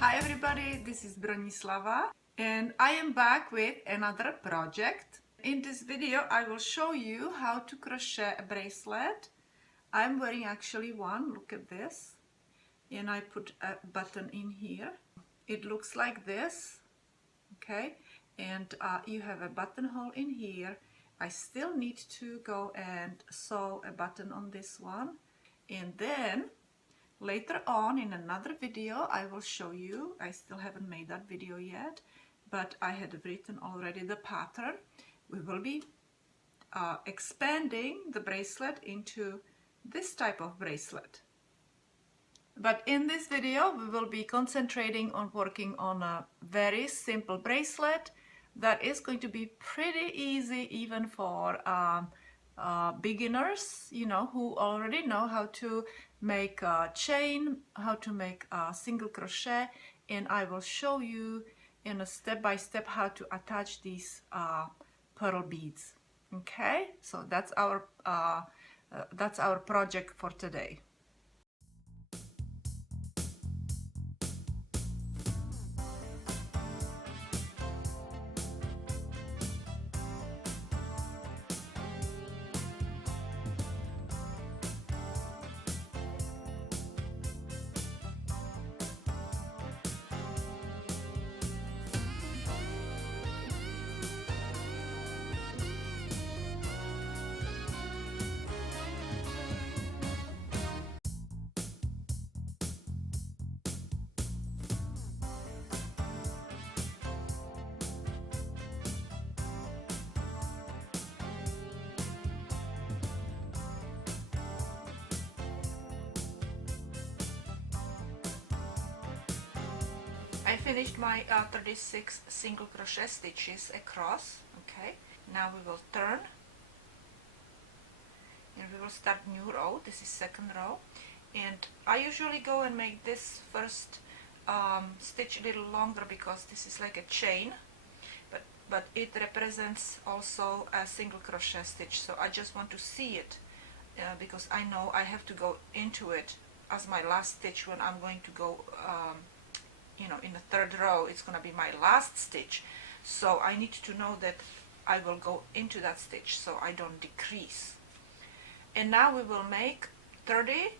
Hi everybody, this is Bronislava and I am back with another project. In this video I will show you how to crochet a bracelet. I'm wearing actually one, look at this, and I put a button in here. It looks like this, okay, and you have a buttonhole in here. I still need to go and sew a button on this one, and then later on in another video I will show you. I still haven't made that video yet, but I had written already the pattern. We will be expanding the bracelet into this type of bracelet. But in this video we will be concentrating on working on a very simple bracelet that is going to be pretty easy even for beginners, you know, who already know how to make a chain, how to make a single crochet, and I will show you in a step-by-step how to attach these pearl beads. Okay, so that's our project for today. I finished my 36 single crochet stitches across. Okay, now we will turn and we will start new row. This is second row, and I usually go and make this first stitch a little longer because this is like a chain, but it represents also a single crochet stitch, so I just want to see it because I know I have to go into it as my last stitch when I'm going to go you know, in the third row. It's going to be my last stitch, so I need to know that I will go into that stitch so I don't decrease. And now we will make 30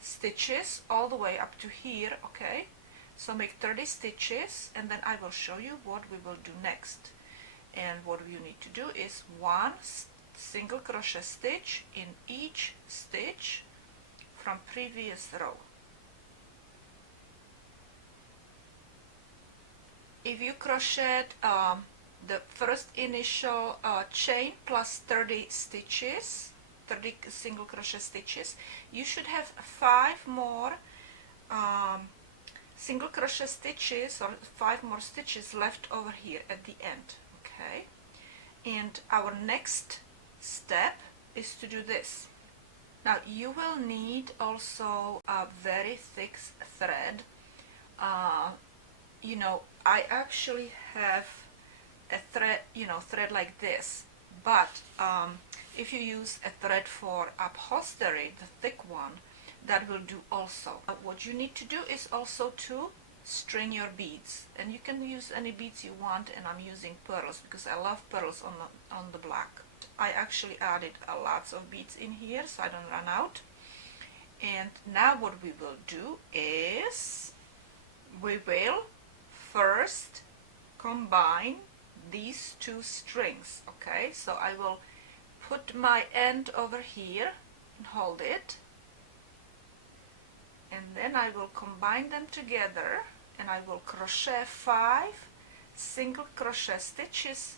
stitches all the way up to here. Okay, so make 30 stitches and then I will show you what we will do next. And what you need to do is one single crochet stitch in each stitch from previous row. If you crochet the first initial chain plus 30 stitches, 30 single crochet stitches, you should have 5 more single crochet stitches or 5 more stitches left over here at the end. Okay, and our next step is to do this. Now you will need also a very thick thread. You know, I actually have a thread, you know, thread like this, but if you use a thread for upholstery, the thick one, that will do also. What you need to do is also to string your beads, and you can use any beads you want, and I'm using pearls because I love pearls on the black. I actually added lots of beads in here so I don't run out. And now what we will do is we will first combine these two strings. Okay, so I will put my end over here and hold it, and then I will combine them together and I will crochet 5 single crochet stitches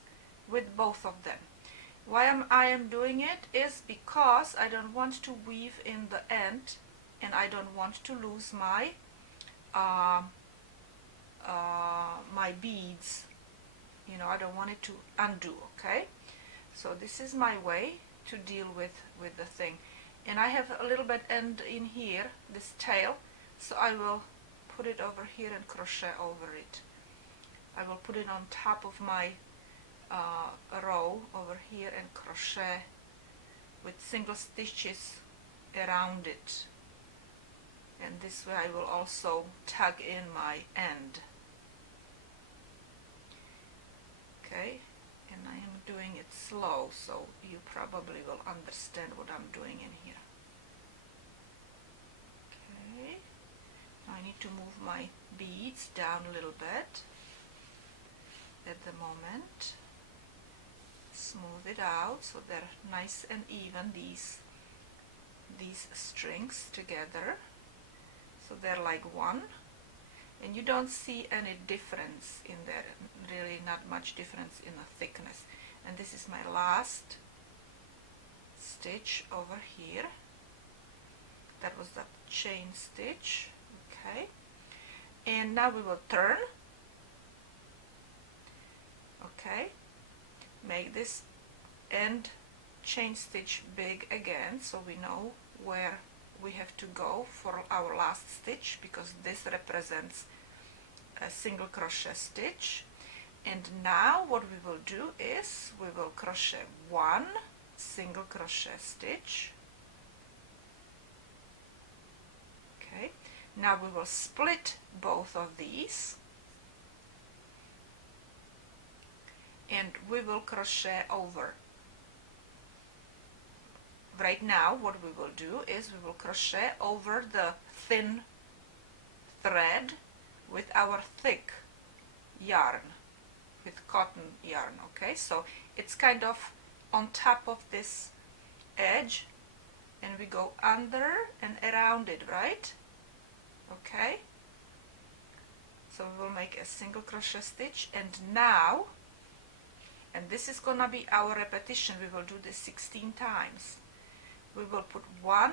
with both of them. Why I am doing it is because I don't want to weave in the end and I don't want to lose my my beads, you know, I don't want it to undo. Okay, so this is my way to deal with the thing. And I have a little bit end in here, this tail, so I will put it over here and crochet over it. I will put it on top of my row over here and crochet with single stitches around it. and this way I will also tug in my end. Okay, and I am doing it slow, so you probably will understand what I'm doing in here. Okay, now I need to move my beads down a little bit at the moment. Smooth it out so they're nice and even, these strings together, so they're like one, and you don't see any difference in there, really not much difference in the thickness. And this is my last stitch over here. That was the chain stitch. Okay, and now we will turn. Okay, make this end chain stitch big again, so we know where we have to go for our last stitch, because this represents a single crochet stitch. And now what we will do is we will crochet one single crochet stitch. Okay, now we will split both of these, and we will crochet over. Right now what we will do is we will crochet over the thin thread with our thick yarn, with cotton yarn. Okay, so it's kind of on top of this edge, and we go under and around it, right? Okay, so we will make a single crochet stitch, and now, and this is gonna be our repetition, we will do this 16 times. We will put one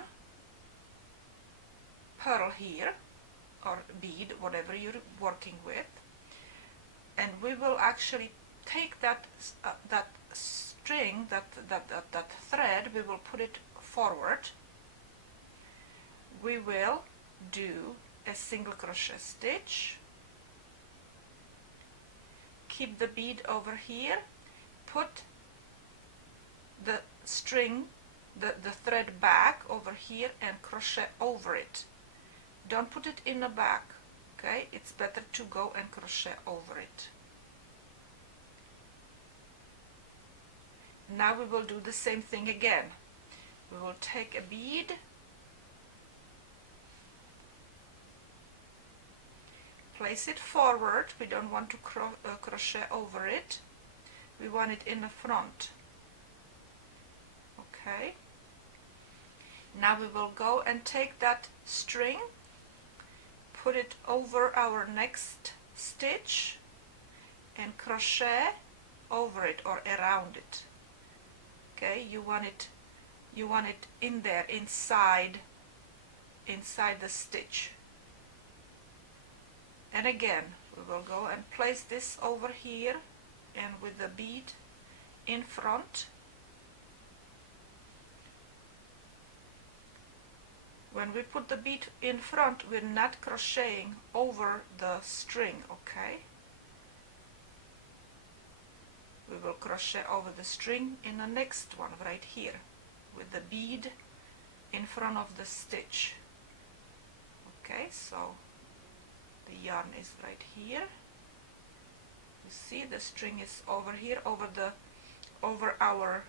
pearl here, or bead, whatever you're working with, and we will actually take that that string, that thread, we will put it forward. We will do a single crochet stitch, keep the bead over here, put the string, the thread back over here, and crochet over it. Don't put it in the back, okay? It's better to go and crochet over it. Now we will do the same thing again. We will take a bead, place it forward. We don't want to crochet over it. We want it in the front. Okay. Now we will go and take that string, put it over our next stitch, and crochet over it or around it. Okay, you want it in there, inside the stitch. And again, we will go and place this over here, and with the bead in front. When we put the bead in front, we're not crocheting over the string, okay? We will crochet over the string in the next one right here, with the bead in front of the stitch. Okay, so the yarn is right here. You see the string is over here, over our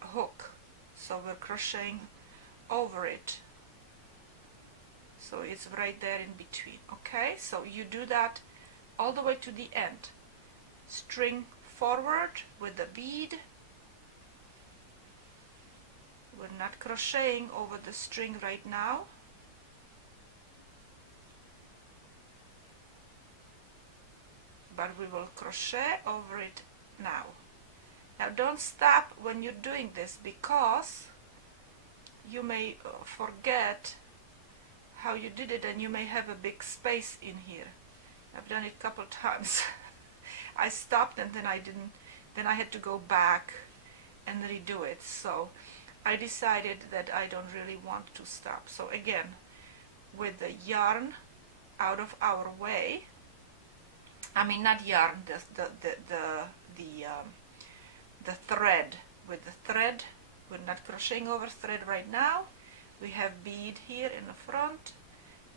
hook. So we're crocheting over it. So it's right there in between. Okay, so you do that all the way to the end. String forward with the bead. We're not crocheting over the string right now. But we will crochet over it now. Now don't stop when you're doing this, because you may forget how you did it, and you may have a big space in here. I've done it a couple times. I stopped and then I had to go back and redo it. So I decided that I don't really want to stop. So again, with the yarn out of our way, I mean not yarn, the thread. With the thread, we're not crocheting over thread right now. we have bead here in the front,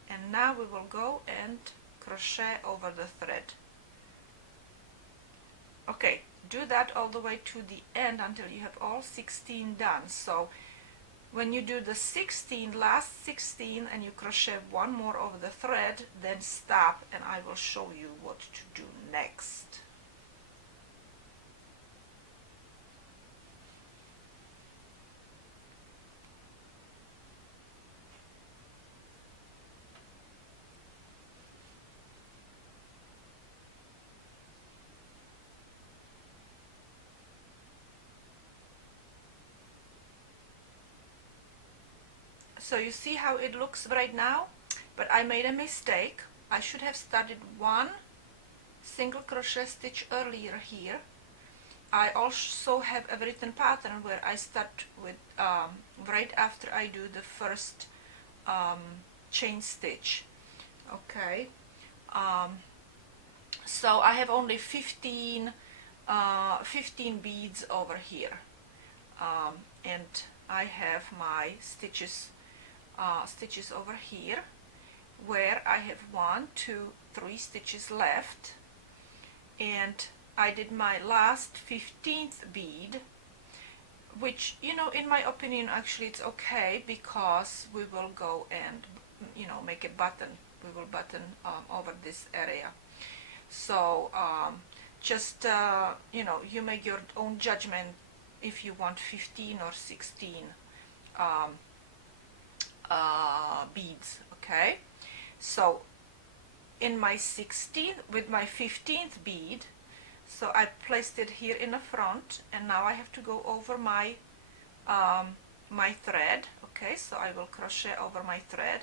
and now we will go and crochet over the thread. Okay, do that all the way to the end until you have all 16 done. So when you do the last 16 and you crochet one more over the thread, then stop and I will show you what to do next. So you see how it looks right now, but I made a mistake. I should have started one single crochet stitch earlier here. I also have a written pattern where I start with right after I do the first chain stitch. Okay, so I have only 15 beads over here, and I have my stitches over here where I have 1, 2, 3 stitches left, and I did my last 15th bead, which, you know, in my opinion actually it's okay, because we will go and, you know, make a button. We will button over this area. So just you know, you make your own judgment if you want 15 or 16 beads. Okay, so in my 16th, with my 15th bead, so I placed it here in the front, and now I have to go over my my thread. Okay, so I will crochet over my thread,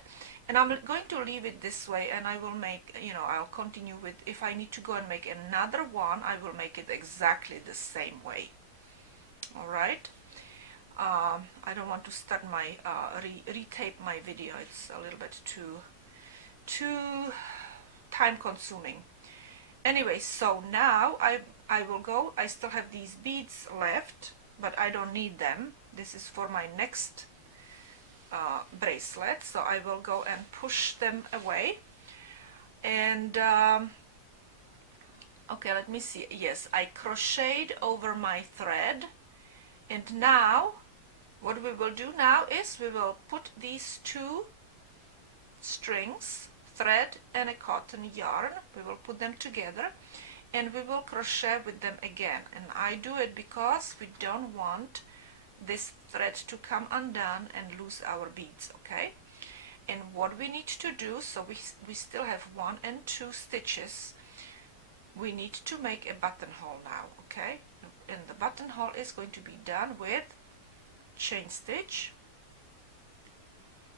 and I'm going to leave it this way, and I will make, you know, I'll continue with, if I need to go and make another one, I will make it exactly the same way. All right, I don't want to start my retape my video. It's a little bit too time consuming. Anyway, so now I will go, I still have these beads left, but I don't need them. This is for my next bracelet, so I will go and push them away. And okay, let me see. Yes, I crocheted over my thread, and now what we will do now is we will put these two strings, thread and a cotton yarn, we will put them together, and we will crochet with them again. And I do it because we don't want this thread to come undone and lose our beads. Okay, and what we need to do, so we still have 1 and 2 stitches, we need to make a buttonhole now. Okay, and the buttonhole is going to be done with chain stitch.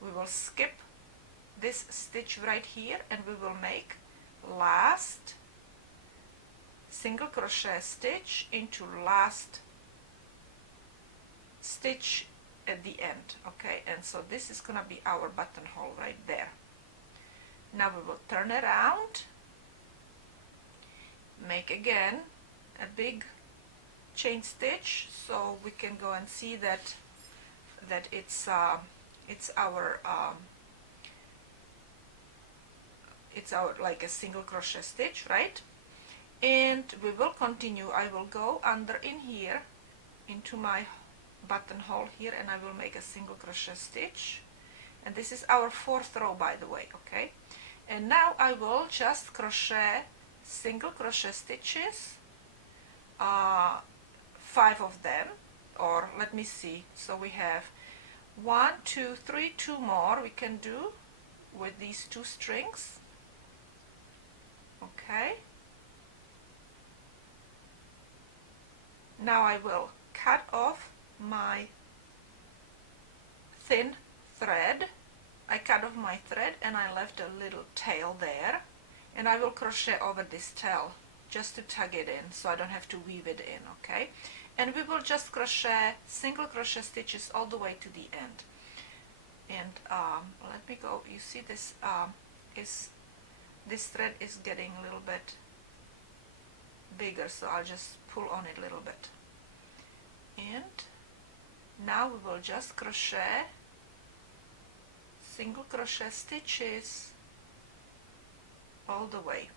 We will skip this stitch right here, and we will make last single crochet stitch into last stitch at the end. Okay, and so this is gonna be our buttonhole right there. Now we will turn around, make again a big chain stitch, so we can go and see that it's our like a single crochet stitch, right? And we will continue. I will go under in here into my buttonhole here, and I will make a single crochet stitch, and this is our 4th row, by the way. Okay, and now I will just crochet single crochet stitches, 5 of them, or let me see, so we have 1, 2, 3, 2 more we can do with these 2 strings. Okay, now I will cut off my thin thread. I cut off my thread and I left a little tail there, and I will crochet over this tail just to tug it in, so I don't have to weave it in. Okay, and we will just crochet single crochet stitches all the way to the end. And let me go. You see this this thread is getting a little bit bigger, so I'll just pull on it a little bit. And now we will just crochet single crochet stitches all the way.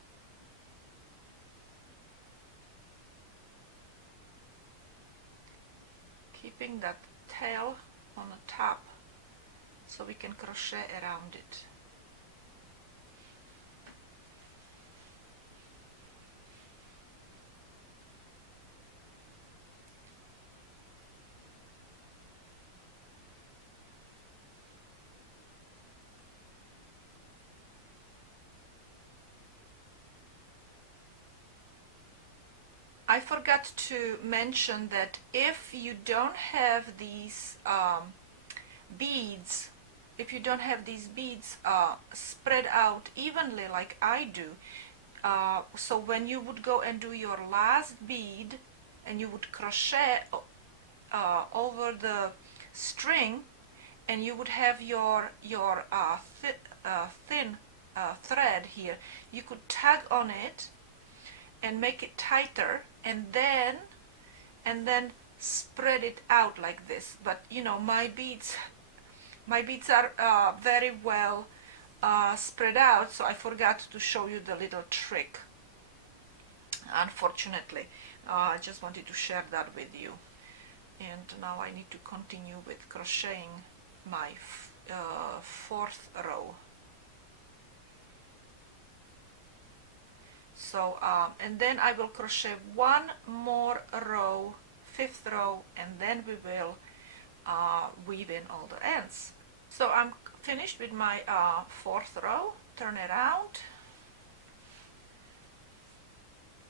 Keeping that tail on the top so we can crochet around it. I forgot to mention that if you don't have these beads, spread out evenly like I do, so when you would go and do your last bead and you would crochet over the string, and you would have your thin thread here, you could tug on it and make it tighter, and then spread it out like this. But you know, my beads are very well spread out, so I forgot to show you the little trick, unfortunately. I just wanted to share that with you. And now I need to continue with crocheting my fourth row. So and then I will crochet one more row, fifth row, and then we will weave in all the ends. So I'm finished with my fourth row. Turn around,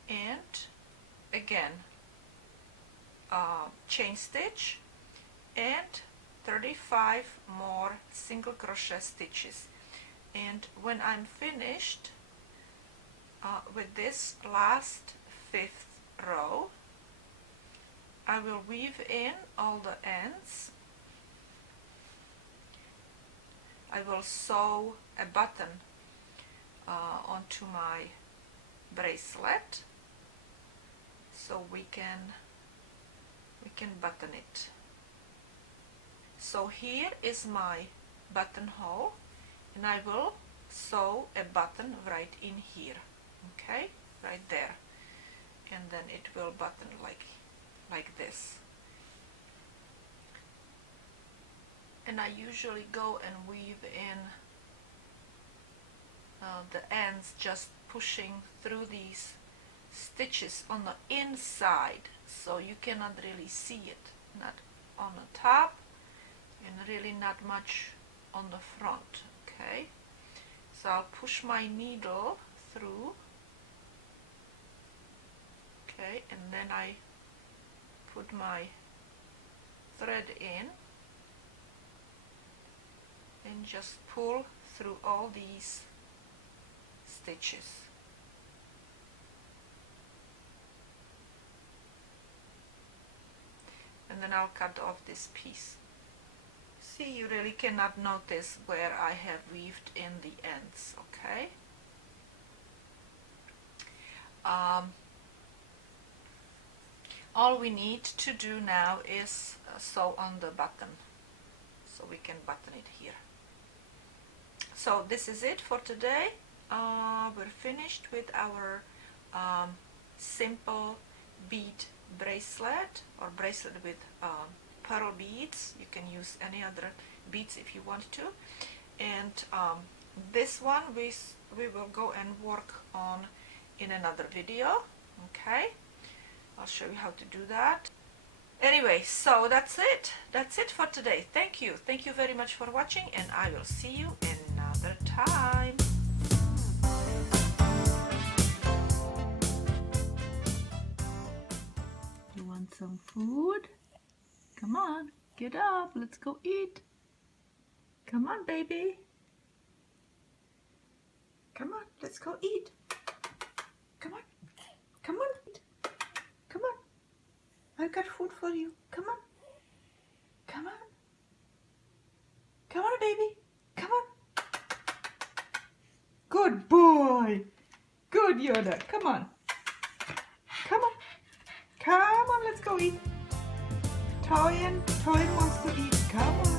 and again chain stitch and 35 more single crochet stitches. And when I'm finished with this last fifth row, I will weave in all the ends. I will sew a button onto my bracelet so we can button it. So here is my buttonhole, and I will sew a button right in here. Okay, right there, and then it will button like this. And I usually go and weave in the ends, just pushing through these stitches on the inside, so you cannot really see it, not on the top and really not much on the front. Okay, so I'll push my needle through. Okay, and then I put my thread in and just pull through all these stitches. And then I'll cut off this piece. See, you really cannot notice where I have weaved in the ends. Okay. All we need to do now is sew on the button, so we can button it here. So this is it for today. We're finished with our simple bead bracelet, or bracelet with pearl beads. You can use any other beads if you want to. And this one we will go and work on in another video. Okay, I'll show you how to do that. Anyway, so that's it for today. Thank you very much for watching, and I will see you another time. You want some food? Come on, get up, let's go eat. Come on, baby. Come on, let's go eat. Come on, come on, come on. I've got food for you. Come on, come on. Come on, baby, come on. Good boy. Good, Yoda. Come on. Come on. Come on, let's go eat. Toyin wants to eat. Come on.